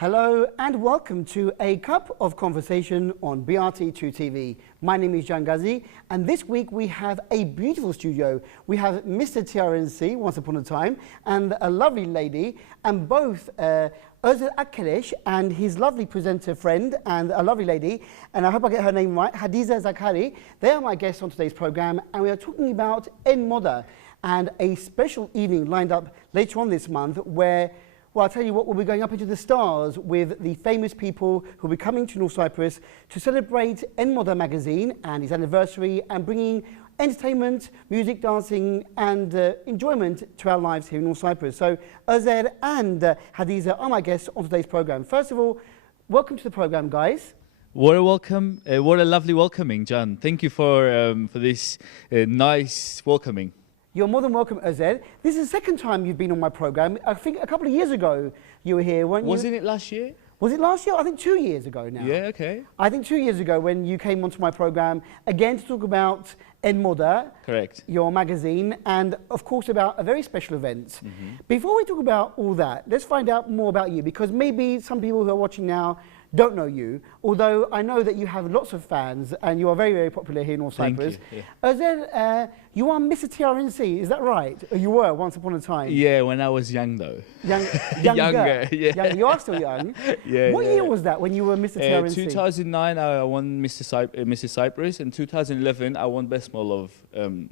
Hello and welcome to A Cup of Conversation on BRT2 TV. My name is Jangazi and this week we have a beautiful studio. We have Mr. TRNC, once upon a time, and a lovely lady, and both Özer Akkeleş and his lovely presenter friend and a lovely lady, and I hope I get her name right, Hadiza Zakari. They are my guests on today's program and we are talking about En Moda and a special evening lined up later on this month where, well, I'll tell you what, we'll be going up into the stars with the famous people who will be coming to North Cyprus to celebrate En Moda magazine and its anniversary and bringing entertainment, music, dancing and enjoyment to our lives here in North Cyprus. So Özer and Hadiza are my guests on today's programme. First of all, welcome to the programme, guys. What a welcome, what a lovely welcoming, Jan. Thank you for this nice welcoming. You're more than welcome, Özer. This is the second time you've been on my programme. I think a couple of years ago you were here, weren't you? Wasn't it last year? Was it last year? I think 2 years ago now. Yeah, okay. I think 2 years ago when you came onto my programme, again to talk about En Moda. Correct. Your magazine, and of course about a very special event. Before we talk about all that, let's find out more about you, because maybe some people who are watching now don't know you, although I know that you have lots of fans and you are very, very popular here in North Cyprus. Thank you. Özer, you are Mr. TRNC, is that right? Or you were once upon a time? Yeah, when I was young though. Younger. Yeah. Younger. You are still young. Yeah. What year was that when you were Mr. TRNC? 2009 I won Mrs. Cyprus, and 2011 I won Best Model of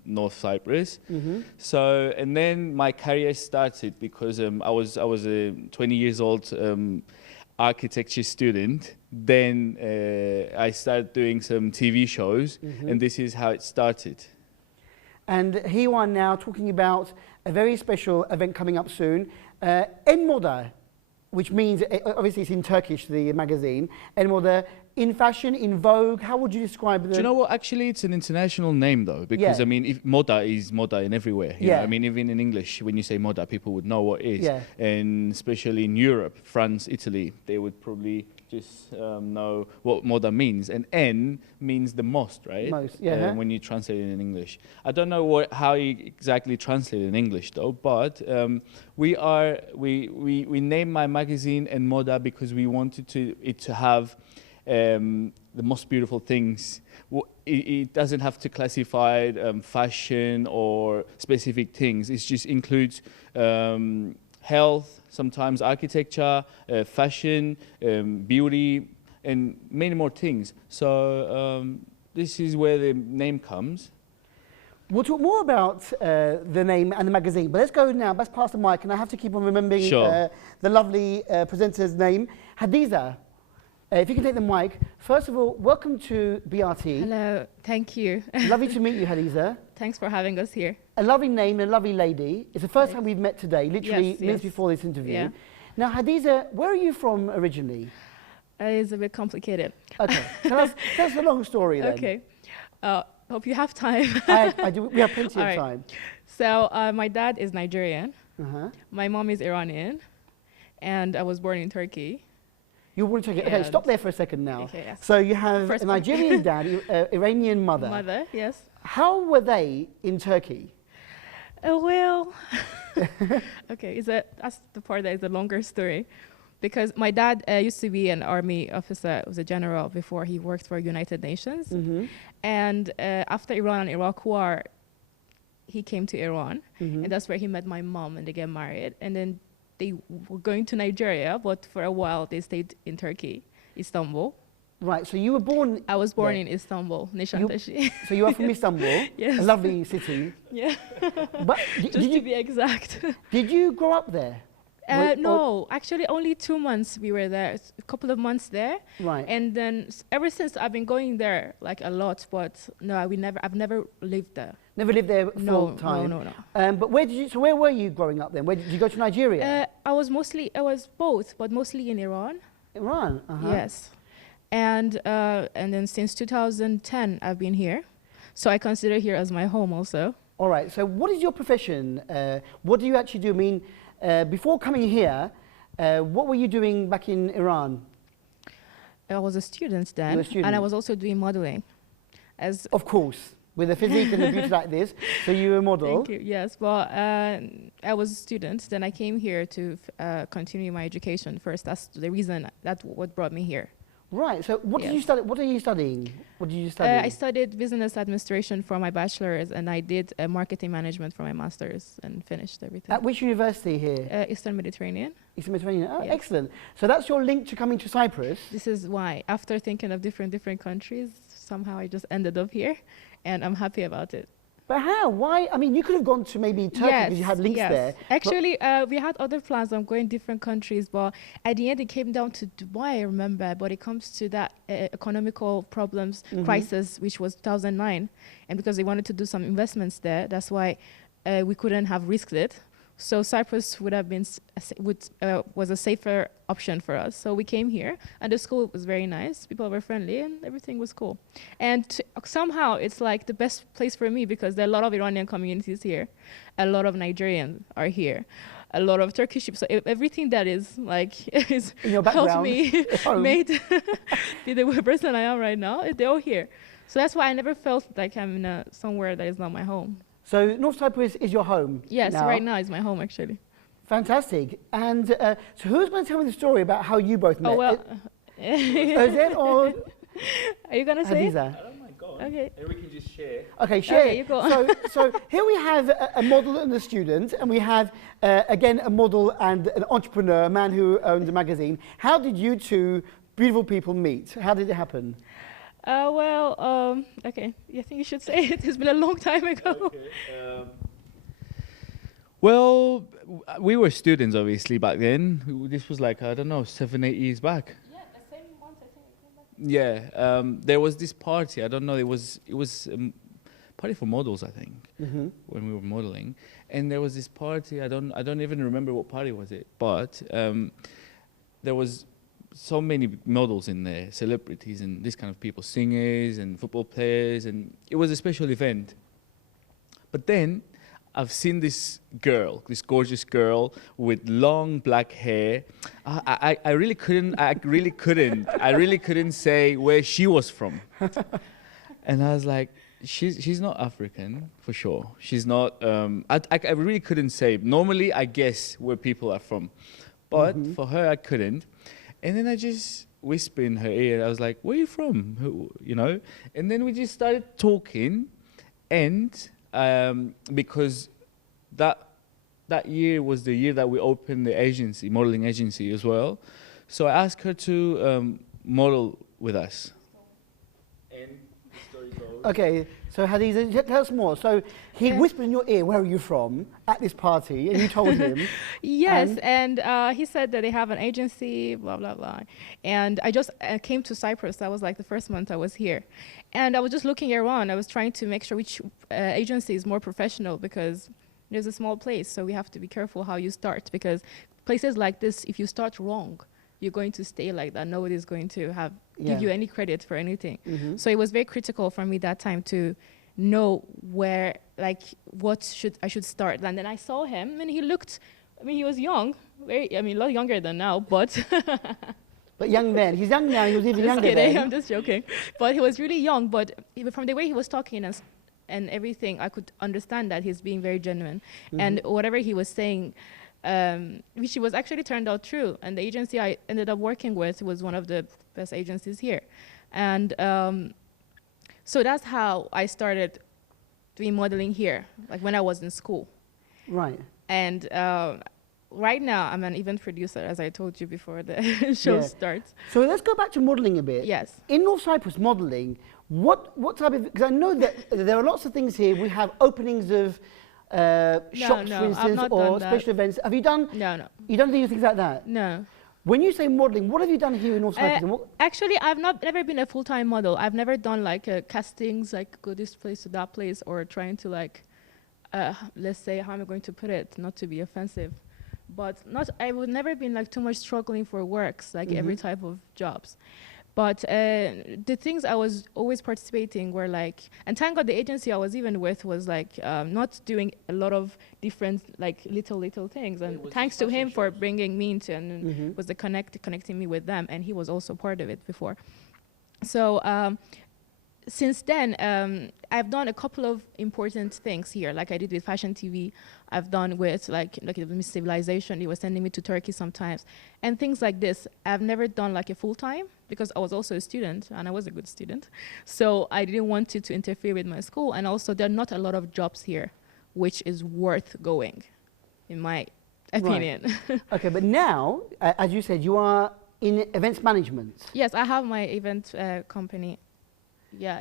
North Cyprus. So, and then my career started because I was a 20 years old architecture student. Then I started doing some TV shows, and this is how it started. And here you are now talking about a very special event coming up soon, En Moda, which means, obviously it's in Turkish, the magazine, En Moda, in fashion, in vogue. How would you describe the... Do you know what? Actually, it's an international name though, because I mean, if moda is moda in everywhere. You know? I mean, even in English, when you say moda, people would know what it is. And especially in Europe, France, Italy, they would probably just know what moda means. And En means the most, right? Most, when you translate it in English. I don't know how you exactly translate it in English though, but we named my magazine En Moda because we wanted it to have the most beautiful things. It doesn't have to classify fashion or specific things. It just includes health, sometimes architecture, fashion, beauty, and many more things. So this is where the name comes. We'll talk more about the name and the magazine, but let's go now. Let's pass the mic, and I have to keep on remembering the lovely presenter's name, Hadiza. If you can take the mic. First of all, welcome to BRT. Hello, thank you. Lovely to meet you, Hadiza. Thanks for having us here. A lovely name and a lovely lady. It's the first time we've met today, literally minutes before this interview. Yeah. Now, Hadiza, where are you from originally? It's a bit complicated. Okay, tell us the long story then. Okay, hope you have time. I do. We have plenty of time. So my dad is Nigerian. My mom is Iranian, and I was born in Turkey. You want to take it? Okay, stop there for a second now. Okay, yes. So you have a Nigerian dad, Iranian mother. Mother, yes. How were they in Turkey? Well, okay, that's the part that is a longer story. Because my dad used to be an army officer, was a general before he worked for United Nations. And after Iran and Iraq war, he came to Iran. And that's where he met my mom and they get married. And then they were going to Nigeria, but for a while they stayed in Turkey, Istanbul. Right, so you were born... I was born in Istanbul, Nişantaşı. So you are from Istanbul, yes. A lovely city. Yeah, But just to be exact. Did you grow up there? No, actually only 2 months we were there, a couple of months there. Right. And then ever since I've been going there like a lot, but no, I've never lived there. Never lived there full time? No. But where were you growing up then? Where did you go to Nigeria? I was both, but mostly in Iran. Iran? Yes. And then since 2010 I've been here. So I consider here as my home also. All right, so what is your profession? What do you actually do? I mean, before coming here, what were you doing back in Iran? I was a student then, You were a student. and I was also doing modeling. Of course. with a physique and a beauty like this. So you were a model. Thank you. Yes. Well, I was a student. Then I came here to continue my education first. That's the reason. That's what brought me here. Right. So what did you study? What are you studying? What did you study? I studied business administration for my bachelor's, and I did marketing management for my master's, and finished everything. At which university here? Eastern Mediterranean. Eastern Mediterranean. Oh, Yes. excellent. So that's your link to coming to Cyprus. This is why, after thinking of different countries, somehow I just ended up here, and I'm happy about it. But how? Why? I mean, you could have gone to maybe Turkey because you had links there. Actually, we had other plans on going different countries, but at the end it came down to Dubai, I remember. But it comes to that economical problems, crisis, which was 2009. And because they wanted to do some investments there, that's why we couldn't have risked it. So Cyprus would have been was a safer option for us. So we came here, and the school was very nice. People were friendly, and everything was cool. And somehow it's like the best place for me because there are a lot of Iranian communities here, a lot of Nigerians are here, a lot of Turkish people. So everything that is like is helped me made be the person I am right now. They're all here. So that's why I never felt like I'm in somewhere that is not my home. So North Cyprus is your home? Yes, now. right now is my home actually. Fantastic. And so who's going to tell me the story about how you both met? Oh well. Özer or Are you gonna say? Hadiza? I don't mind, go on. Okay. And we can just share. Okay, share. Okay, you go on. So here we have a model and a student, and we have again a model and an entrepreneur, a man who owns a magazine. How did you two beautiful people meet? How did it happen? Okay. I think you should say it. It's been a long time ago. Okay, well, we were students obviously back then. This was like, I don't know, 7, 8 years back. Yeah, the same month I think. Yeah, there was this party. I don't know. It was party for models, I think, when we were modeling. And there was this party. I don't even remember what party was it, but there was so many models in there, celebrities and this kind of people, singers and football players, and it was a special event. But then I've seen this girl, this gorgeous girl with long black hair. I really couldn't say where she was from. And I was like, she's not African for sure. She's not. I really couldn't say. Normally I guess where people are from, but for her I couldn't. And then I just whispered in her ear. I was like, "Where are you from?" You know. And then we just started talking, and because that year was the year that we opened the agency, modeling agency as well. So I asked her to model with us. And the story goes. Okay, so Hadiza, tell us more. So he whispered in your ear, "Where are you from?" at this party, and you told him. Yes, and he said that they have an agency, blah, blah, blah. And I just came to Cyprus. That was like the first month I was here. And I was just looking around. I was trying to make sure which agency is more professional because there's a small place, so we have to be careful how you start because places like this, if you start wrong, you're going to stay like that. Nobody's going to give you any credit for anything. So it was very critical for me that time to know where, like, I should start. And then I saw him, and he looked, he was young, a lot younger than now, but. But young then. He's young now. He was even younger kidding, then. I'm just joking. But he was really young, but from the way he was talking and everything, I could understand that he's being very genuine. And whatever he was saying, which was actually turned out true. And the agency I ended up working with was one of the best agencies here. And so that's how I started doing modeling here, like when I was in school. Right. And right now, I'm an event producer, as I told you before the show starts. So let's go back to modeling a bit. Yes. In North Cyprus modeling, what type of, because I know that there are lots of things here. We have openings of shops, for instance, or special events. Have you done? No. You don't do things like that? No. When you say modeling, what have you done here in North Cyprus? Actually, I've never been a full-time model. I've never done like castings, like go this place to that place, or trying to like, let's say, how am I going to put it, not to be offensive, but I would never been like too much struggling for works, like every type of jobs. But the things I was always participating were like, and thank God the agency I was even with was like not doing a lot of different like little things. And thanks to him for bringing me into and was the connecting me with them. And he was also part of it before. So since then, I've done a couple of important things here, like I did with Fashion TV. I've done with like Miss Civilization. He was sending me to Turkey sometimes, and things like this. I've never done like a full time because I was also a student and I was a good student, so I didn't want it to interfere with my school. And also, there are not a lot of jobs here, which is worth going, in my opinion. Right. Okay, but now, as you said, you are in events management. Yes, I have my event company. Yeah,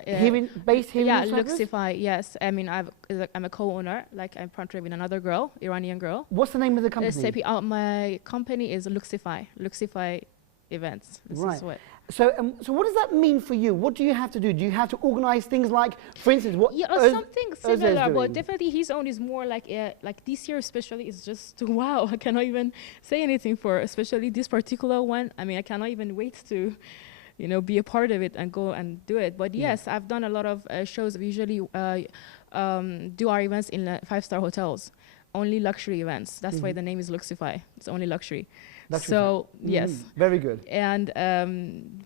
Based here yeah, in Cyprus? Luxify. Yes, I mean I'm a co-owner. Like I'm partnered with another girl, Iranian girl. What's the name of the company? My company is Luxify. Luxify Events. This Right. is what. So what does that mean for you? What do you have to do? Do you have to organize things like, for instance, what Yeah, something Özer's similar, but doing? definitely his own is more like this year especially is just wow. I cannot even say anything for especially this particular one. I mean, I cannot even wait to, be a part of it and go and do it. But yes, I've done a lot of shows. We usually do our events in five-star hotels, only luxury events. That's why the name is Luxify. It's only luxury. So yes, very good. And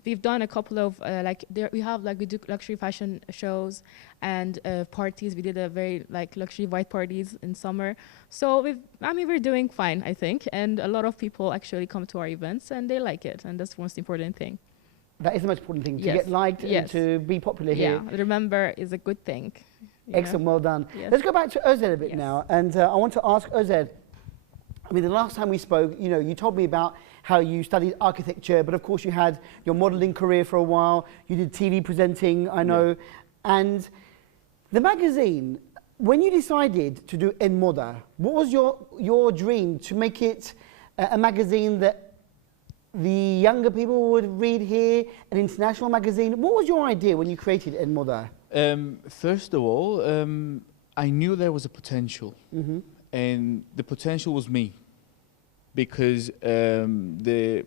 we've done a couple of we do luxury fashion shows and parties. We did a very luxury white parties in summer. So we're doing fine, I think. And a lot of people actually come to our events and they like it, and that's the most important thing. That is the most important thing, to Yes. get liked and Yes. to be popular here. Yeah, remember is a good thing. Excellent, well done. Yes. Let's go back to Özer a bit Yes. now. And I want to ask Özer, I mean, the last time we spoke, you told me about how you studied architecture, but of course you had your modeling career for a while. You did TV presenting, I know. Yeah. And the magazine, when you decided to do En Moda, what was your dream to make it a magazine that the younger people would read here, an international magazine? What was your idea when you created En Moda? First of all, I knew there was a potential, and the potential was me, because the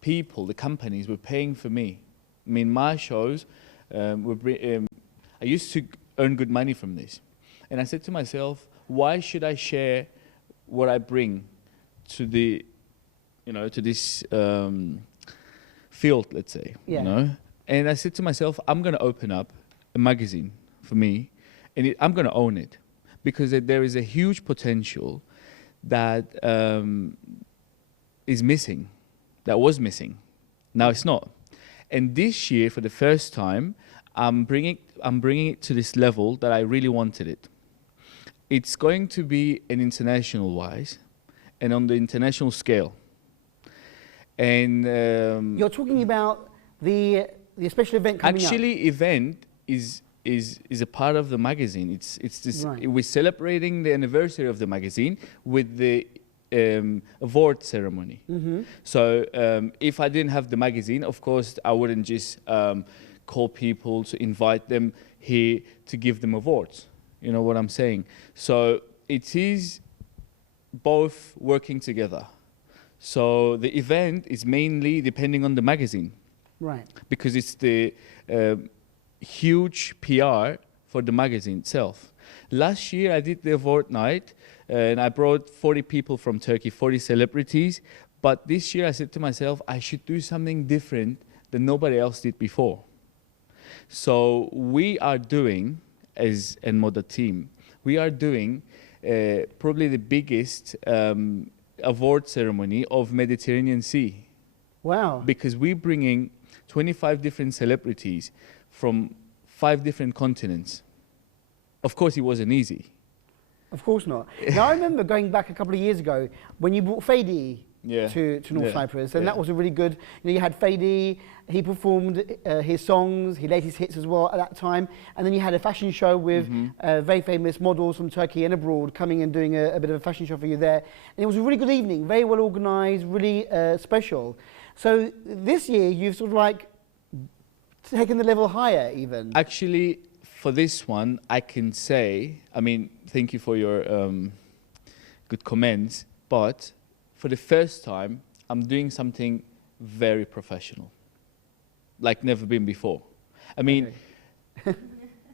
people, the companies were paying for me. I mean, my shows, I used to earn good money from this, and I said to myself, why should I share what I bring to the to this field, let's say, And I said to myself, I'm going to open up a magazine for me, and I'm going to own it, because there is a huge potential that is missing, that was missing. Now it's not. And this year, for the first time, I'm bringing it to this level that I really wanted it. It's going to be an international wise, and on the international scale. And you're talking about the special event coming up. Actually, event is a part of the magazine. It's this. Right. We're celebrating the anniversary of the magazine with the award ceremony. So if I didn't have the magazine, of course, I wouldn't just call people to invite them here to give them awards. You know what I'm saying? So it is both working together. So the event is mainly depending on the magazine. Right. Because it's the huge PR for the magazine itself. Last year I did the award night and I brought 40 people from Turkey, 40 celebrities. But this year I said to myself, I should do something different that nobody else did before. So we are doing, as En Moda team, we are doing probably the biggest award ceremony of Mediterranean Sea. Wow. Because we're bringing 25 different celebrities from 5 different continents. Of course, it wasn't easy. Of course not. Now, I remember going back a couple of years ago when you brought Fadi to North Cyprus, and that was a really good, you had Fadi, he performed his songs, he laid his hits as well at that time, and then you had a fashion show with very famous models from Turkey and abroad coming and doing a bit of a fashion show for you there. And it was a really good evening, very well organized, really special. So this year, you've sort of taken the level higher even. Actually, for this one, I can say, I mean, thank you for your good comments, but for the first time, I'm doing something very professional, like never been before. I mean,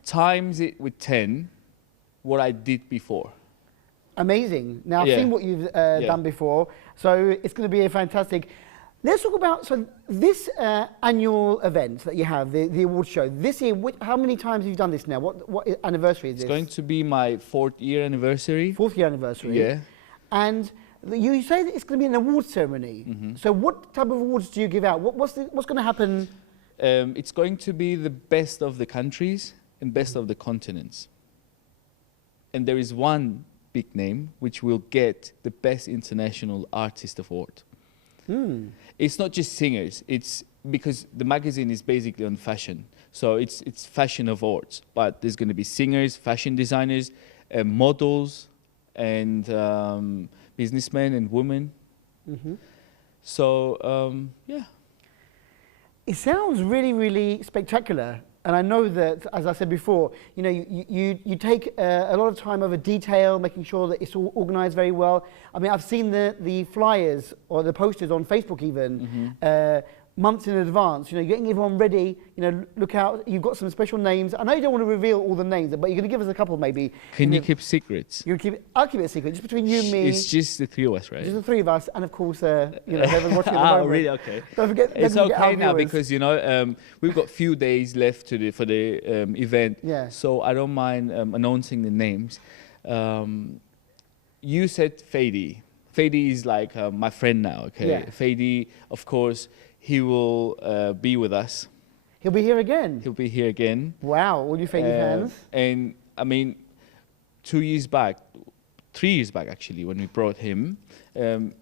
times it with 10 what I did before. Amazing. Now, I've seen what you've done before, so it's going to be a fantastic. Let's talk about this annual event that you have, the award show. This year, how many times have you done this now? What anniversary is this? It's going to be my 4th year anniversary. 4th year anniversary. Yeah. And you say that it's going to be an award ceremony. Mm-hmm. So what type of awards do you give out? What's going to happen? It's going to be the best of the countries and best of the continents. And there is one big name which will get the Best International Artist Award. It's not just singers. It's because the magazine is basically on fashion. So it's fashion awards. But there's going to be singers, fashion designers, models, and businessmen and women. Mm-hmm. So, yeah. It sounds really, really spectacular. And I know that, as I said before, you know, you take a lot of time over detail, making sure that it's all organised very well. I mean, I've seen the flyers or the posters on Facebook even, months in advance. You know, you're getting everyone ready. You know, look out. You've got some special names. I know you don't want to reveal all the names, but you're going to give us a couple maybe. Can you keep secrets? I'll keep it a secret, just between you and me. It's just the 3 of us, right? Just the 3 of us, and of course, you know, whoever's watching at the moment. Really? Okay. Don't forget. It's don't forget okay our now viewers. because, you know, we've got few days left for the event. Yeah. So I don't mind announcing the names. You said Fady. Fady is like my friend now, okay? Yeah. Fady, of course, he will be with us. He'll be here again. He'll be here again. Wow, all you Fady fans. And I mean, 3 years back actually, when we brought him,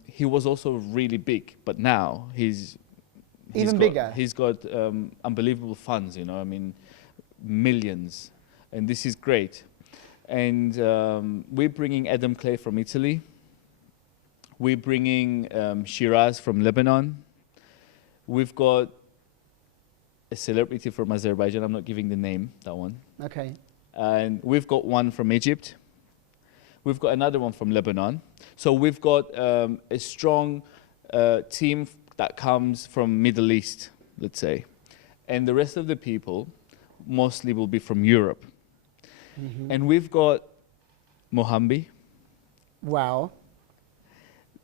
he was also really big. But now he's Even bigger. He's got unbelievable funds, you know. I mean, millions, and this is great. And we're bringing Adam Clay from Italy. We're bringing Shiraz from Lebanon. We've got a celebrity from Azerbaijan. I'm not giving the name, that one. Okay. And we've got one from Egypt. We've got another one from Lebanon. So we've got a strong team that comes from Middle East, let's say. And the rest of the people mostly will be from Europe. Mm-hmm. And we've got Mohambi. Wow.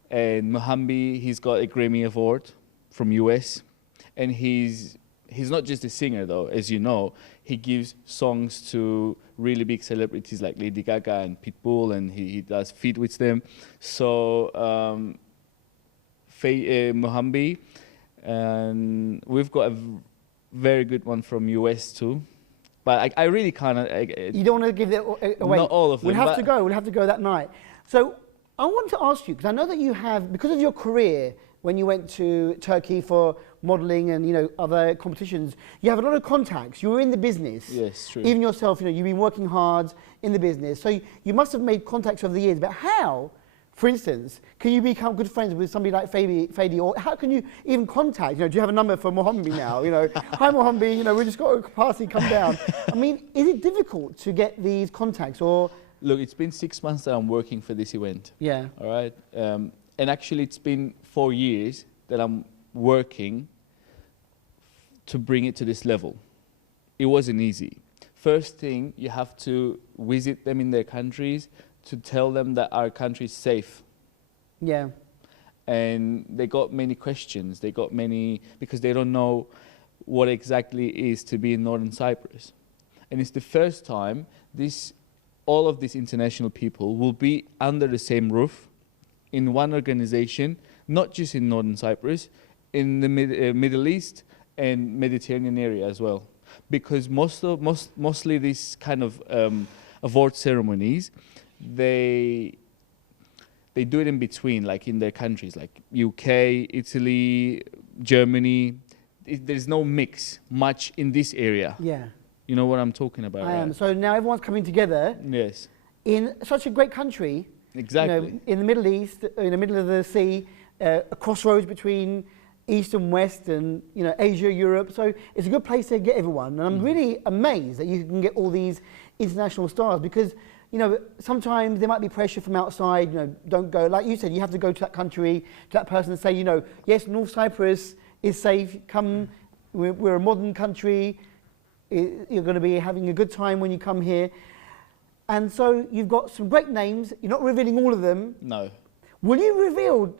And Mohambi, he's got a Grammy Award from US. And he's not just a singer, though, as you know. He gives songs to really big celebrities like Lady Gaga and Pitbull, and he does feat with them. So Mohambi, and we've got a very good one from US too. But I really can't. You don't want to give it away. Not all of them. We'll have to go. We'll have to go that night. So I want to ask you, because I know that you have, because of your career, when you went to Turkey for modelling and, you know, other competitions, you have a lot of contacts. You were in the business. Yes, true. Even yourself, you know, you've been working hard in the business. So you must have made contacts over the years. But how, for instance, can you become good friends with somebody like Fady? Or how can you even contact? You know, do you have a number for Mohambi now? You know, hi Mohambi, you know, we just got a party, come down. I mean, is it difficult to get these contacts or? Look, it's been 6 months that I'm working for this event. Yeah. All right. And actually, it's been 4 years that I'm working to bring it to this level. It wasn't easy. First thing, you have to visit them in their countries to tell them that our country is safe. Yeah. And they got many questions. They got many, because they don't know what exactly it is to be in Northern Cyprus. And it's the first time all of these international people will be under the same roof in one organization, not just in Northern Cyprus, in the Middle East and Mediterranean area as well. Because mostly these kind of award ceremonies, they do it in between, like in their countries, like UK, Italy, Germany. There's no mix much in this area. Yeah. You know what I'm talking about, I am. right? So now everyone's coming together. Yes. In such a great country. Exactly. You know, in the Middle East, in the middle of the sea, a crossroads between East and West and, you know, Asia, Europe. So it's a good place to get everyone. And I'm really amazed that you can get all these international stars because, you know, sometimes there might be pressure from outside, you know, don't go. Like you said, you have to go to that country, to that person and say, you know, yes, North Cyprus is safe. Come, we're a modern country. You're going to be having a good time when you come here. And so you've got some great names. You're not revealing all of them. No. Will you reveal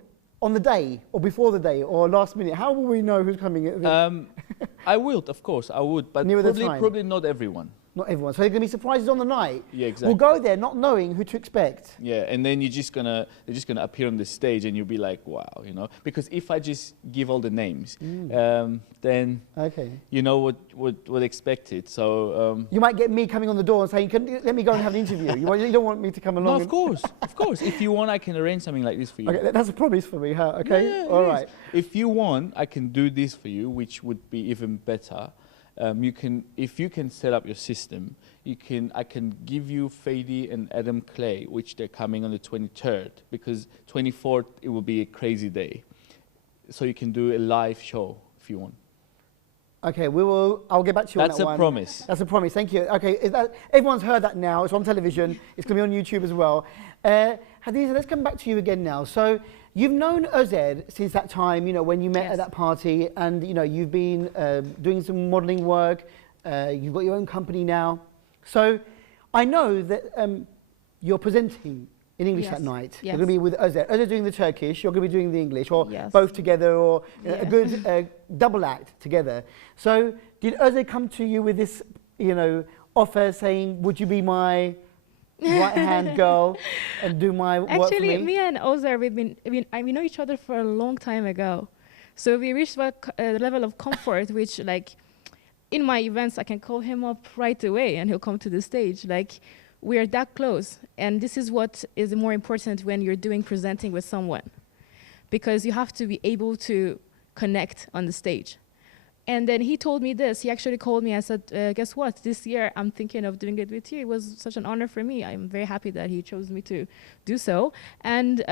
on the day or before the day or last minute? How will we know who's coming? I will, of course, I would, but Near the time. probably not everyone. Not everyone. So there are going to be surprises on the night. Yeah, exactly. We'll go there not knowing who to expect. Yeah, and then they're just gonna appear on the stage, and you'll be like, wow, you know. Because if I just give all the names, then you know what expected. So you might get me coming on the door and saying, "Let me go and have an interview." You don't want me to come along. No, of course, of course. If you want, I can arrange something like this for you. Okay, that's a promise for me, huh? Okay, yeah, all right. If you want, I can do this for you, which would be even better. If you can set up your system, I can give you Fady and Adam Clay, which they're coming on the 23rd, because 24th it will be a crazy day. So you can do a live show if you want. Okay, I'll get back to you on that one. That's a promise. That's a promise, thank you. Okay, everyone's heard that now. It's on television. It's going to be on YouTube as well. Hadiza, let's come back to you again now. So you've known Özer since that time, you know, when you met at that party, and, you know, you've been doing some modelling work. You've got your own company now. So I know that you're presenting in English that night. Yes. You're going to be with Özer. Özer doing the Turkish, you're going to be doing the English, or Yes. both together, or a good double act together. So did Özer come to you with this, you know, offer saying, would you be my right-hand girl and do my work for me? Actually, me and Özer, we know each other for a long time ago. So we reached a level of comfort, which, like, in my events, I can call him up right away and he'll come to the stage. Like, we are that close. And this is what is more important when you're doing presenting with someone, because you have to be able to connect on the stage. And then he told me this. He actually called me and said, guess what? This year, I'm thinking of doing it with you. It was such an honor for me. I'm very happy that he chose me to do so. And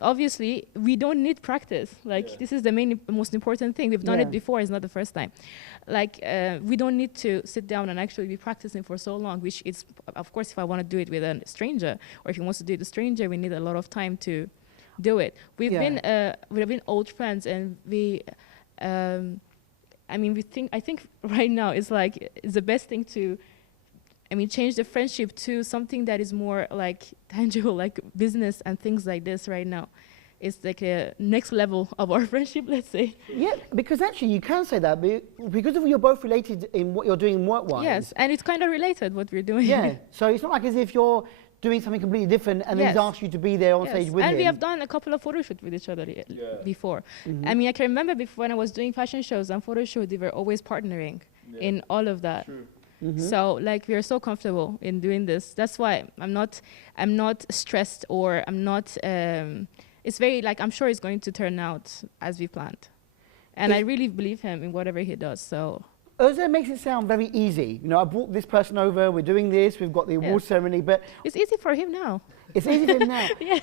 obviously, we don't need practice. Like, this is the most important thing. We've done it before. It's not the first time. Like, we don't need to sit down and actually be practicing for so long, which is, of course, if I want to do it with a stranger, or if he wants to do it with a stranger, we need a lot of time to do it. We've been old friends, and I think right now it's the best thing to, change the friendship to something that is more like tangible, like business and things like this right now. It's like a next level of our friendship, let's say. Yeah, because actually you can say that because you're both related in what you're doing work-wise. Yes, and it's kind of related what we're doing. Yeah, so it's not like as if you're doing something completely different and he's asked you to be there on stage with him. And we have done a couple of photo shoots with each other before. Mm-hmm. I can remember before when I was doing fashion shows and photo shoots, we were always partnering in all of that. True. Mm-hmm. So we are so comfortable in doing this. That's why I'm not stressed, or I'm not, it's very I'm sure it's going to turn out as we planned. And I really believe him in whatever he does, so. Özer makes it sound very easy. You know, I brought this person over, we're doing this, we've got the award ceremony, but... It's easy for him now. It's easy for him now. Yes,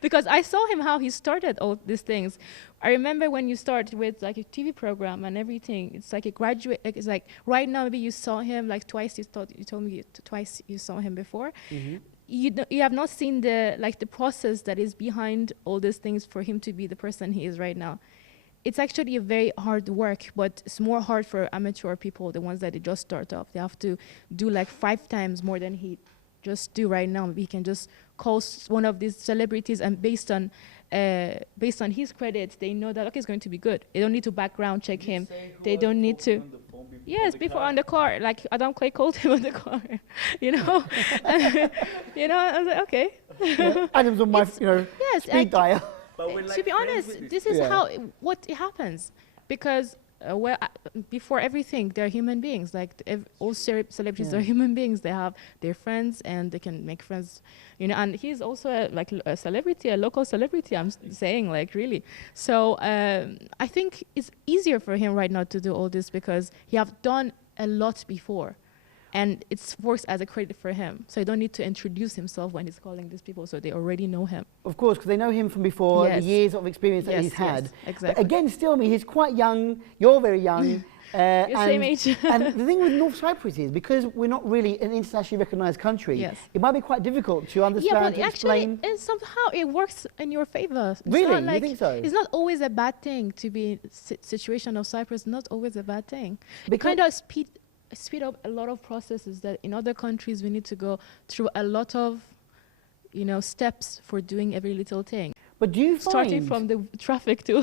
because I saw him how he started all these things. I remember when you start with like a TV program and everything, it's like a graduate, it's like right now maybe you saw him like twice, you told me twice you saw him before. Mm-hmm. You have not seen the process that is behind all these things for him to be the person he is right now. It's actually a very hard work, but it's more hard for amateur people, the ones that they just start off. They have to do like 5 times more than he just do right now. He can just call one of these celebrities, and based on his credits, they know that it's going to be good. They don't need to background check him. They don't need to. Before on the car, like Adam Clay called him on the car, you know. I was like, okay. Yeah, Adam's on my, speed dial. To be honest, this is what happens, because before everything, they're human beings. Like all celebrities are human beings. They have their friends, and they can make friends, And he's also a celebrity, a local celebrity. I'm saying, really. So I think it's easier for him right now to do all this because he have done a lot before. And it works as a credit for him. So you don't need to introduce himself when he's calling these people, so they already know him. Of course, because they know him from before, the years of experience that he's had. Yes, exactly. But again, still, he's quite young, you're very young. You're same age. And the thing with North Cyprus is, because we're not really an internationally recognized country, it might be quite difficult to understand, to explain. Actually, somehow it works in your favor. Really? You think so? It's not always a bad thing to be in situation of Cyprus, not always a bad thing. It kind of speed up a lot of processes that in other countries we need to go through a lot of steps for doing every little thing. But do you starting find... from the traffic to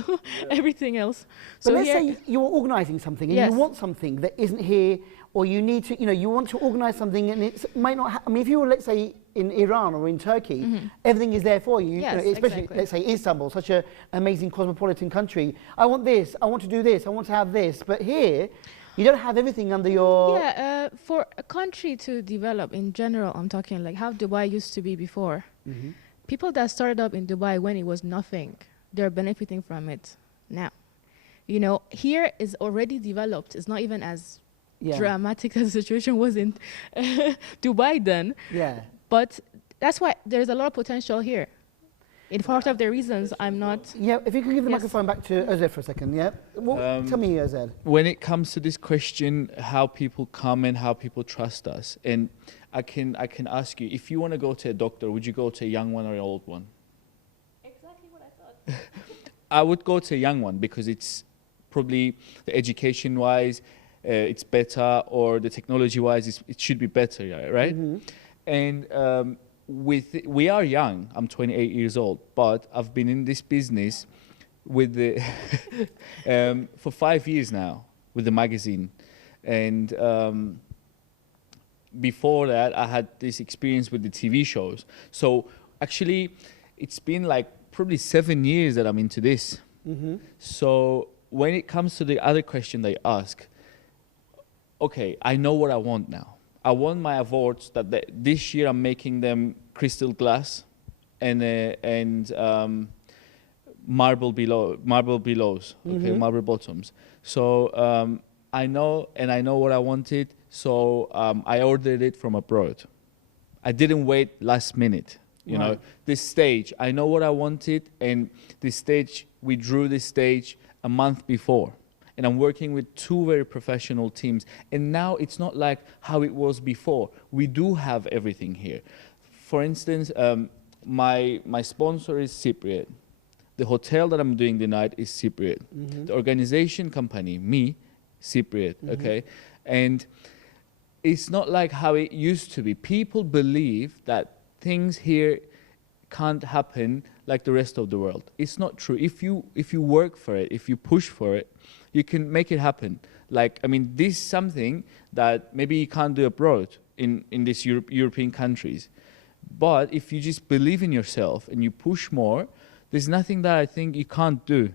everything else. But So let's here, say you're organising something and Yes. you want something that isn't here, or you need to, you want to organise something and it might not. I mean, if you were, let's say, in Iran or in Turkey, everything is there for you. Mm-hmm. Yes, Especially, exactly. let's say, Istanbul, such an amazing cosmopolitan country. I want this. I want to do this. I want to have this. But here, you don't have everything under your. yeah, for a country to develop in general, I'm talking like how Dubai used to be before. Mhm. People that started up in Dubai when it was nothing, they're benefiting from it now. You know, here is already developed. It's not even as Yeah. dramatic as the situation was in Dubai then. Yeah. But that's why there's a lot of potential here. In part of the reasons I'm not. Yeah. If you could give the Yes. microphone back to Özer for a second. Yeah. Well, tell me, Özer. When it comes to this question, how people come and how people trust us, and I can ask you, if you want to go to a doctor, would you go to a young one or an old one? Exactly what I thought. I would go to a young one because it's probably the education-wise, it's better, or the technology-wise, it should be better, yeah, right? And we are young. I'm 28 years old, but I've been in this business with the for 5 years now with the magazine, and before that, I had this experience with the TV shows. So actually, it's been like probably 7 years that I'm into this. So when it comes to the other question they ask, okay, I know what I want now. I want my awards that this year I'm making them crystal glass and marble belows, okay, marble bottoms. So I know what I wanted. So I ordered it from abroad. I didn't wait last minute. You know, this stage, I know what I wanted, and this stage, we drew this stage a month before. And I'm working with 2 very professional teams. And now it's not like how it was before. We do have everything here. For instance, my sponsor is Cypriot. The hotel that I'm doing the night is Cypriot. The organization company, me, Cypriot, okay? And it's not like how it used to be. People believe that things here can't happen like the rest of the world. It's not true. If you work for it, if you push for it, you can make it happen. Like, I mean, this is something that maybe you can't do abroad in these European countries. But if you just believe in yourself and you push more, there's nothing that I think you can't do,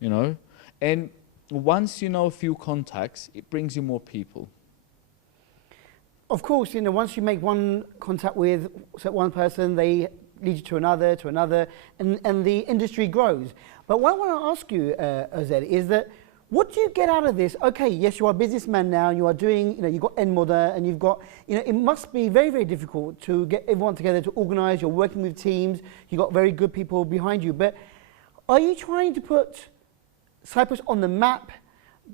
you know? And once you know a few contacts, it brings you more people. Of course, once you make one contact with one person, they lead you to another, and the industry grows. But what I want to ask you, Özer, is that what do you get out of this? Okay, yes, you are a businessman now, and you are doing, you've got Enmoda, and you've got, it must be very, very difficult to get everyone together to organize. You're working with teams, you've got very good people behind you. But are you trying to put Cyprus on the map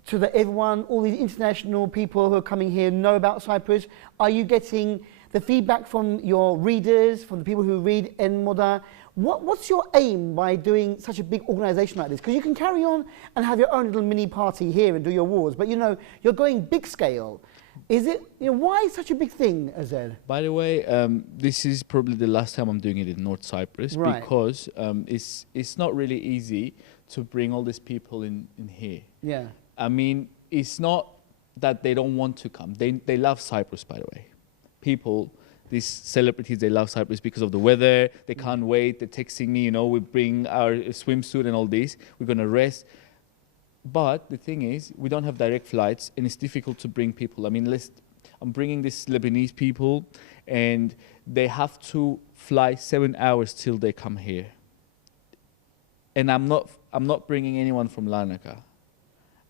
so that everyone, all these international people who are coming here know about Cyprus? Are you getting the feedback from your readers, from the people who read Enmoda? What's your aim by doing such a big organisation like this? Because you can carry on and have your own little mini party here and do your awards, but you're going big scale. Is it, why such a big thing, Özer? By the way, this is probably the last time I'm doing it in North Cyprus, because it's not really easy to bring all these people in here. Yeah. I mean, it's not that they don't want to come. They love Cyprus, by the way. People, these celebrities, they love Cyprus because of the weather. They can't wait. They're texting me, we bring our swimsuit and all this. We're going to rest. But the thing is, we don't have direct flights, and it's difficult to bring people. I mean, I'm bringing these Lebanese people, and they have to fly 7 hours till they come here. And I'm not bringing anyone from Larnaca.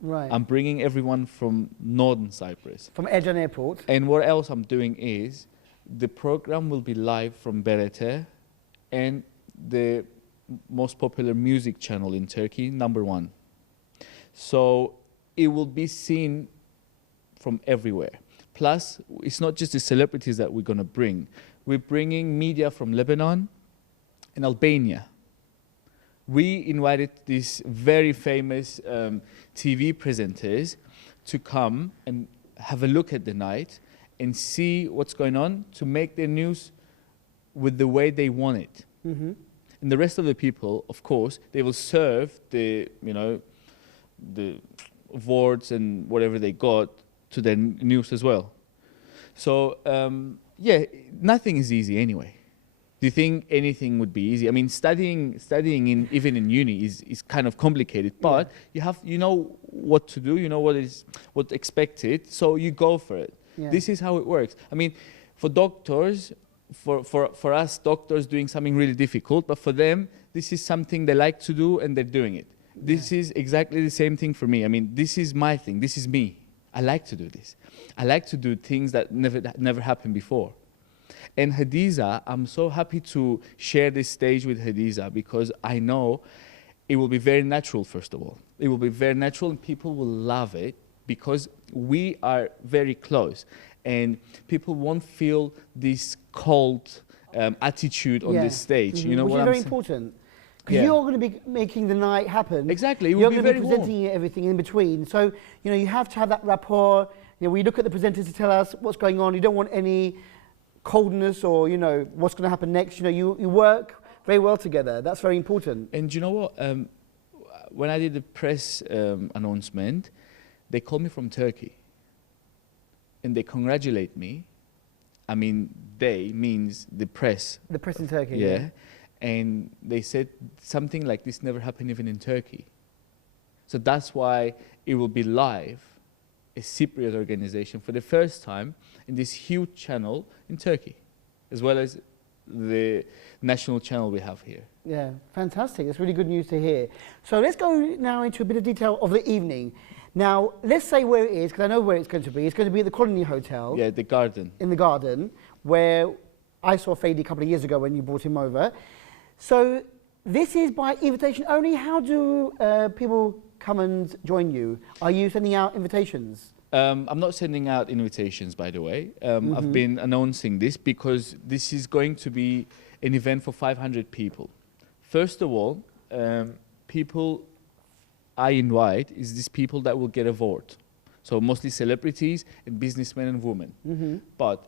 Right. I'm bringing everyone from Northern Cyprus. From Ercan Airport. And what else I'm doing is, the program will be live from BRT and the most popular music channel in Turkey, #1. So it will be seen from everywhere. Plus, it's not just the celebrities that we're going to bring. We're bringing media from Lebanon and Albania. We invited these very famous TV presenters to come and have a look at the night and see what's going on, to make their news with the way they want it. And the rest of the people, of course, they will serve the, the awards and whatever they got to their news as well. So, yeah, nothing is easy anyway. Do you think anything would be easy? I mean, studying even in uni is kind of complicated, but you know what to do, you know what's expected, so you go for it. Yeah. This is how it works. I mean, for doctors, for us doctors doing something really difficult, but for them, this is something they like to do and they're doing it. This is exactly the same thing for me. I mean, this is my thing. This is me. I like to do this. I like to do things that never happened before. And Hadiza, I'm so happy to share this stage with Hadiza because I know it will be very natural, first of all. It will be very natural and people will love it because we are very close and people won't feel this cold attitude on this stage. You know Which what is I'm very saying? important. Because you're going to be making the night happen. Exactly, it you're will be going to very be presenting everything in between. So, you have to have that rapport. We look at the presenters to tell us what's going on. You don't want any coldness or, what's going to happen next. You work very well together. That's very important. And you know what? When I did the press announcement, they called me from Turkey. And they congratulate me. I mean, they means the press. The press in Turkey. Yeah. And they said something like this never happened even in Turkey. So that's why it will be live, a Cypriot organization for the first time in this huge channel in Turkey, as well as the national channel we have here. Yeah, fantastic. That's really good news to hear. So let's go now into a bit of detail of the evening. Now, let's say where it is, because I know where it's going to be. It's going to be at the Colony Hotel. Yeah, the garden. In the garden, where I saw Fady a couple of years ago when you brought him over. So this is by invitation only. How do people come and join you? Are you sending out invitations? I'm not sending out invitations, by the way. I've been announcing this because this is going to be an event for 500 people. First of all, people I invite is these people that will get a vote. So mostly celebrities and businessmen and women. But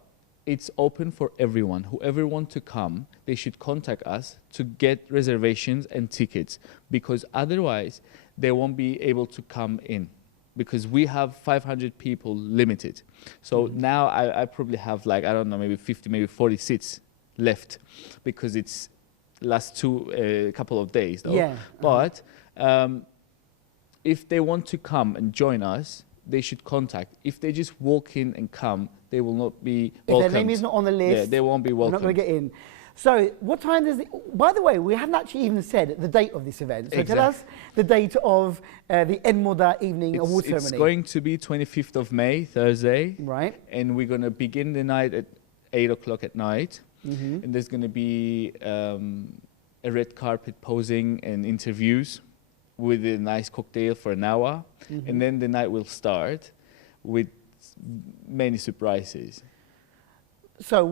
it's open for everyone. Whoever wants to come, they should contact us to get reservations and tickets because otherwise they won't be able to come in because we have 500 people limited. So now I probably have like, I don't know, maybe 50, maybe 40 seats left because it's last couple of days though. Yeah. But if they want to come and join us, they should contact. If they just walk in and come, they will not be welcomed. If their name is not on the list, they won't be welcomed. They're not going to get in. So what time does by the way, we haven't actually even said the date of this event. So tell us the date of the En Moda evening award ceremony. It's going to be 25th of May, Thursday. Right. And we're going to begin the night at 8 o'clock at night. And there's going to be a red carpet posing and interviews with a nice cocktail for an hour. And then the night will start with many surprises. So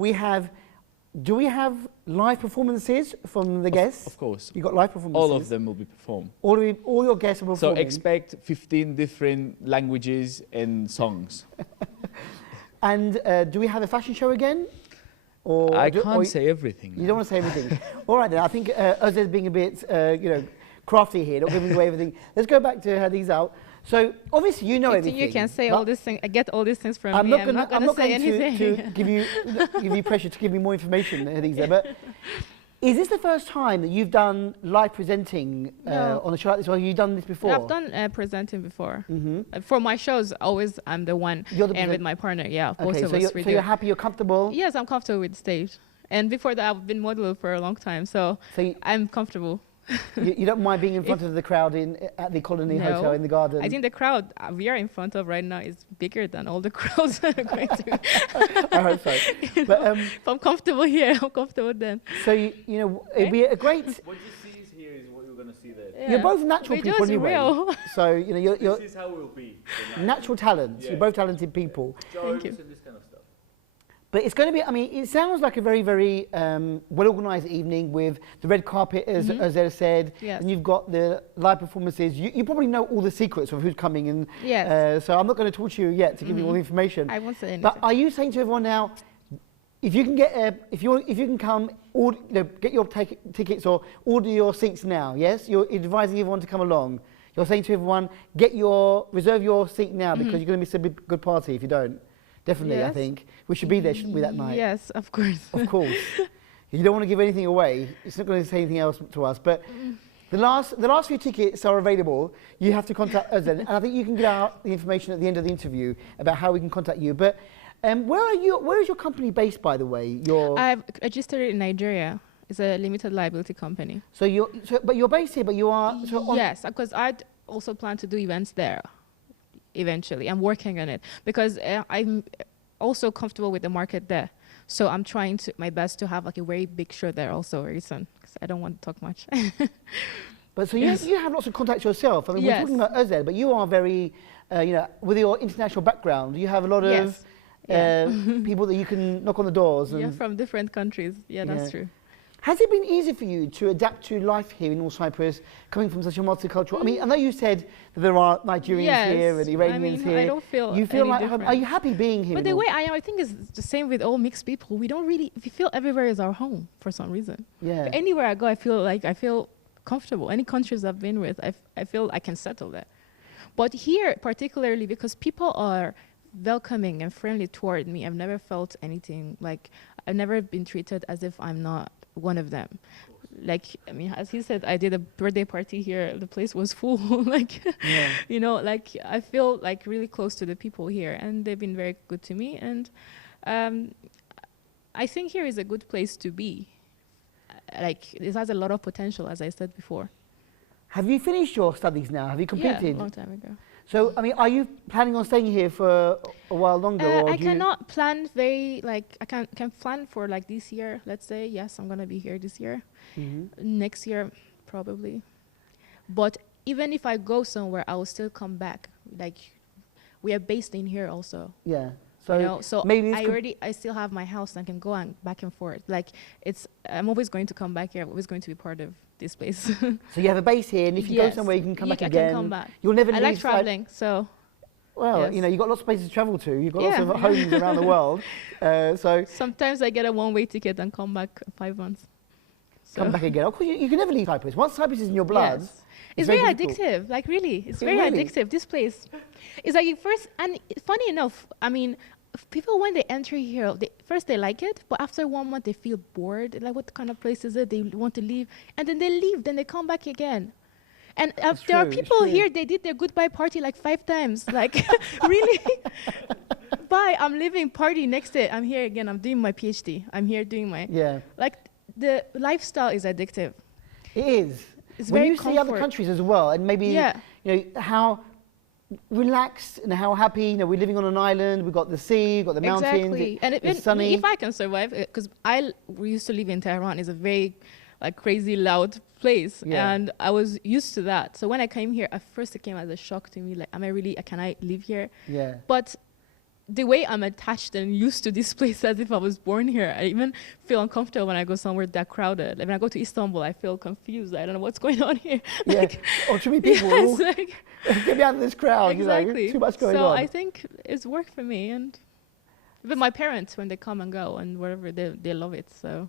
do we have live performances from the guests? Of course. You got live performances? All of them will be performed. All your guests will perform. So expect 15 different languages and songs. And do we have a fashion show again? Or I can't say everything. You don't want to say everything. All right then, I think Özer is being a bit, crafty here, not giving away everything. Let's go back to Hadiza. So obviously you know everything. You can say all these things. I get all these things from I'm me. I'm not going to say anything. to give you pressure to give me more information, Hadiza. But is this the first time that you've done live presenting on a show like this, or have you done this before? I've done presenting before. For my shows, always I'm the one, and with my partner. Yeah, both of us. So you're happy, you're comfortable. Yes, I'm comfortable with the stage. And before that, I've been modeling for a long time, so I'm comfortable. You don't mind being in front of the crowd at the Colony Hotel in the garden? I think the crowd we are in front of right now is bigger than all the crowds that are going to. I hope so. But if I'm comfortable here, I'm comfortable then. So it'd be a great. What you see here is what you're going to see there. Yeah. You're both natural people anyway. Real. So you're this is how we'll be. Natural talents. Yeah. You're both talented people. Thank you. And this kind of stuff. But it's going to be, I mean, it sounds like a very, very well-organised evening with the red carpet, as Özer said. Yes. And you've got the live performances. You probably know all the secrets of who's coming. And yes. so I'm not going to torture you yet to give you all the information. I won't say anything. But are you saying to everyone now, if you can get if you can come, get your tickets or order your seats now. Yes, you're advising everyone to come along. You're saying to everyone, reserve your seat now because you're going to miss a big, good party if you don't. Definitely, Yes. I think we should be there, shouldn't we, that night? Yes, of course. Of course. You don't want to give anything away. It's not going to say anything else to us. But the last few tickets are available. You have to contact us, and I think you can get out the information at the end of the interview about how we can contact you. But where is your company based, by the way? I've registered in Nigeria. It's a limited liability company. But you're based here, but you are... Yes, because I'd also plan to do events there eventually. I'm working on it because I'm also comfortable with the market there. So I'm trying my best to have like a very big show there also very soon because I don't want to talk much. But so you have lots of contacts yourself. I mean, we're talking about Özer, but you are very, with your international background, you have a lot of people that you can knock on the doors. And from different countries. Yeah, that's true. Has it been easy for you to adapt to life here in North Cyprus, coming from such a multicultural... I mean, I know you said that there are Nigerians here and Iranians here. I don't feel You feel like... different. Are you happy being here? But the way I am, I think it's the same with all mixed people. We feel everywhere is our home for some reason. Yeah. But anywhere I go, I feel comfortable. Any countries I've been with, I feel I can settle there. But here, particularly because people are welcoming and friendly toward me, I've never felt anything like... I've never been treated as if I'm not one of them. Like, I mean, as he said, I did a birthday party here. The place was full. Like, you know, like I feel like really close to the people here, and they've been very good to me. And I think here is a good place to be. Like, it has a lot of potential, as I said before. Have you finished your studies now? Have you completed? Yeah, a long time ago. So, I mean, are you planning on staying here for a while longer? Or I cannot plan I can plan for like this year, let's say. Yes, I'm going to be here this year. Next year, probably. But even if I go somewhere, I will still come back. Like, we are based in here also. Yeah. So, you know, so maybe I still have my house and can go back and forth. Like, I'm always going to come back here. I'm always going to be part of this place. So you have a base here, and if you go somewhere, you can come back again. I can come back. You'll never leave. I like traveling, so... Well, you know, you've got lots of places to travel to. You've got lots of homes around the world. So sometimes I get a one-way ticket and come back 5 months. So come back again. Of course, you can never leave Cyprus. Once Cyprus is in your blood, it's very addictive. Like, really, it's very addictive. This place, it's like and funny enough, I mean, people when they enter here, first they like it, but after 1 month they feel bored. Like, what kind of place is it? They want to leave, and then they leave. Then they come back again. And there are people here, they did their goodbye party like 5 times. Like, really? Bye, I'm leaving, party, next day. I'm here again, I'm doing my PhD. I'm here doing my... Like, the lifestyle is addictive. It is. It's when very you see other countries as well, and maybe, you know, how relaxed and how happy, you know, we're living on an island, we've got the sea, we've got the mountains, exactly. it's sunny. If I can survive, because we used to live in Tehran, it's a very like crazy loud place, and I was used to that. So when I came here, at first it came as a shock to me, like, can I live here? But the way I'm attached and used to this place as if I was born here, I even feel uncomfortable when I go somewhere that crowded. Like, when I go to Istanbul, I feel confused. I don't know what's going on here. Like, too many people. Like, get me out of this crowd. Exactly. You know, too much going on. So I think it's worked for me, and even my parents, when they come and go and wherever, they love it. So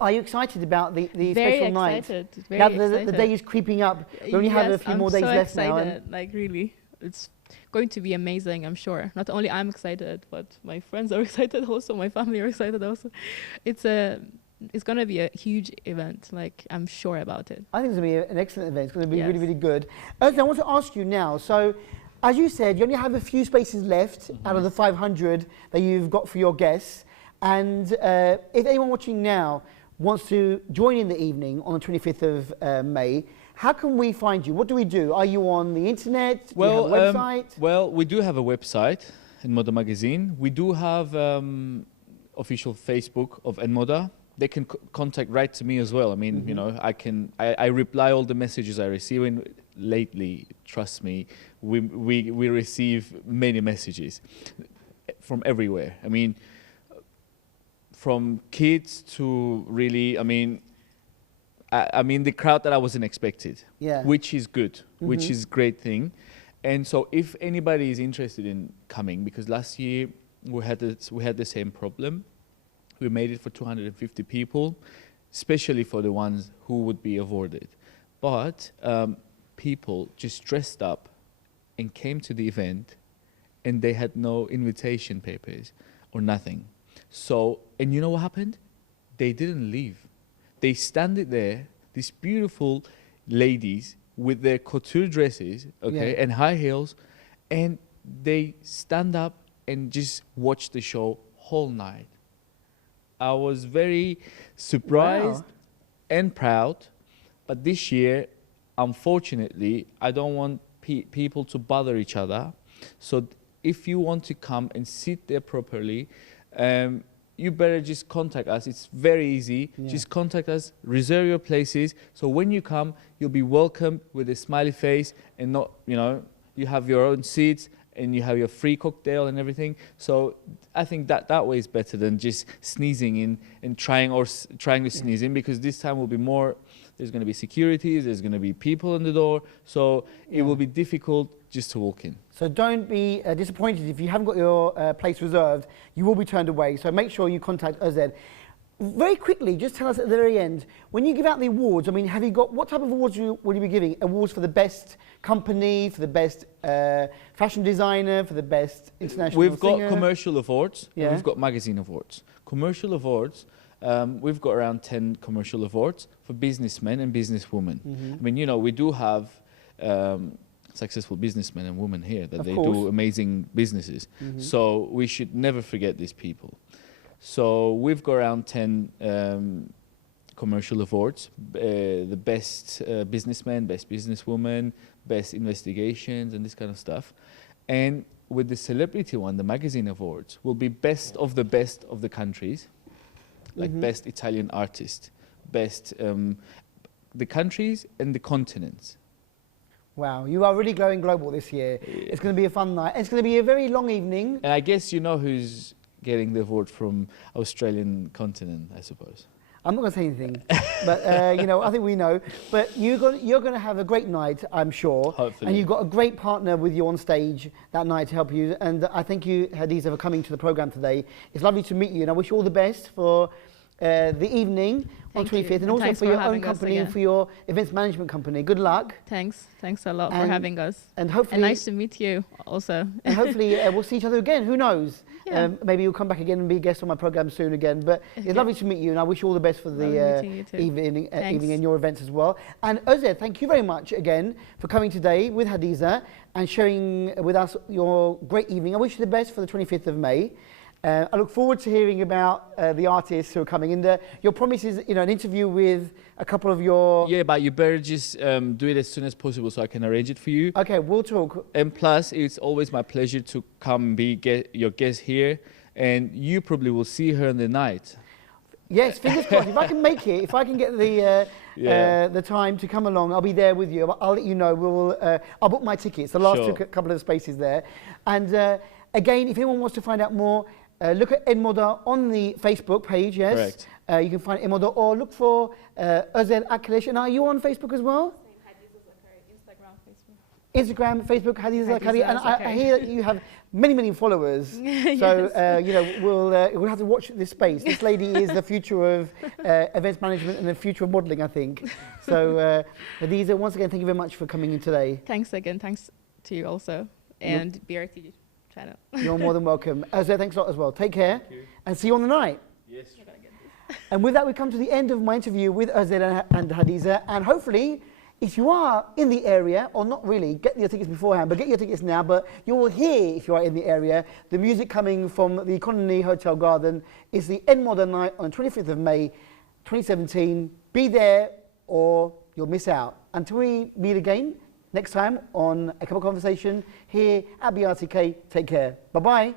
are you excited about the very special night? Excited. Now the day is creeping up. We only have a few more days left now. Like, really, it's going to be amazing, I'm sure. Not only I'm excited, but my friends are excited also. My family are excited also. It's going to be a huge event. Like, I'm sure about it. I think it's going to be an excellent event. It's going to be really, really good. Özer, I want to ask you now. So, as you said, you only have a few spaces left out of the 500 that you've got for your guests. And if anyone watching now wants to join in the evening on the 25th of May, how can we find you? What do we do? Are you on the internet? Well, do you have a website? Well, we do have a website, Enmoda Magazine. We do have official Facebook of Enmoda. They can contact right to me as well. I mean, you know, I reply all the messages I receive. And lately, trust me, we receive many messages from everywhere. I mean, from kids to really, I mean, the crowd that I wasn't expected, which is good, which is a great thing. And so if anybody is interested in coming, because last year we had the same problem, We made it for 250 people, especially for the ones who would be awarded. But people just dressed up and came to the event, and they had no invitation papers or nothing. So, and you know what happened? They didn't leave. They standed there, these beautiful ladies with their couture dresses, okay, and high heels, and they stand up and just watch the show whole night. I was very surprised and proud, but this year, unfortunately, I don't want people to bother each other. So if you want to come and sit there properly, you better just contact us. It's very easy. Just contact us, reserve your places. So when you come, you'll be welcomed with a smiley face, and not, you know, you have your own seats and you have your free cocktail and everything. So I think that way is better than just sneezing in and trying to sneeze in, because this time will be more, there's going to be security, there's going to be people on the door. So it will be difficult just to walk in. So don't be disappointed if you haven't got your place reserved. You will be turned away. So make sure you contact Özer. Very quickly, just tell us at the very end, when you give out the awards, I mean, have you got, what type of awards will you be giving? Awards for the best company, for the best fashion designer, for the best international We've got singer? Commercial awards, and we've got magazine awards. Commercial awards, we've got around 10 commercial awards for businessmen and businesswomen. I mean, you know, we do have successful businessmen and women here that they do amazing businesses. So we should never forget these people. So we've got around 10 commercial awards, the best businessman, best businesswoman, best investigations and this kind of stuff. And with the celebrity one, the magazine awards, will be best of the countries, like best Italian artist, best the countries and the continents. Wow, you are really going global this year. It's going to be a fun night. It's going to be a very long evening. And I guess you know who's getting the award from Australian continent, I suppose. I'm not going to say anything, but you know, I think we know. But you're going to have a great night, I'm sure. Hopefully. And you've got a great partner with you on stage that night to help you. And I thank you, Hadiza, for coming to the program today. It's lovely to meet you, and I wish you all the best for the evening on 25th, and also for your own company and for your events management company. Good luck. Thanks a lot for having us. And hopefully, and nice to meet you also. And hopefully we'll see each other again. Who knows? Maybe you'll come back again and be a guest on my program soon again. But it's lovely to meet you, and I wish you all the best for the evening and your events as well. And Özer, thank you very much again for coming today with Hadiza and sharing with us your great evening. I wish you the best for the 25th of May. I look forward to hearing about the artists who are coming in there. Your promise is, you know, an interview with a couple of your... Yeah, but you better just do it as soon as possible so I can arrange it for you. Okay, we'll talk. And plus, it's always my pleasure to come and be your guest here. And you probably will see her in the night. Yes, fingers crossed. If I can make it, if I can get the time to come along, I'll be there with you. I'll let you know. I'll book my tickets, the last couple of spaces there. And again, if anyone wants to find out more, look at Edmoda on the Facebook page, yes? Correct. You can find Edmoda, or look for Özer Akkeleş. And are you on Facebook as well? Hadiza Zakari, Instagram, Facebook, Hadiza Zakari. And I hear that you have many, many followers. So, you know, we'll have to watch this space. This lady is the future of events management and the future of modelling, I think. So, Hadiza, once again, thank you very much for coming in today. Thanks again. Thanks to you also. And BRT channel. You're more than welcome. Özer, thanks a lot as well. Take care and see you on the night. Yes. And with that, we come to the end of my interview with Özer and Hadiza. And hopefully, if you are in the area, or not really, get your tickets beforehand, but get your tickets now. But you will hear, if you are in the area, the music coming from the Economy Hotel Garden. It's the Edmoda night on 25th of May, 2017. Be there or you'll miss out. Until we meet again next time on A Cup of Conversation here at BRTK. Take care. Bye-bye.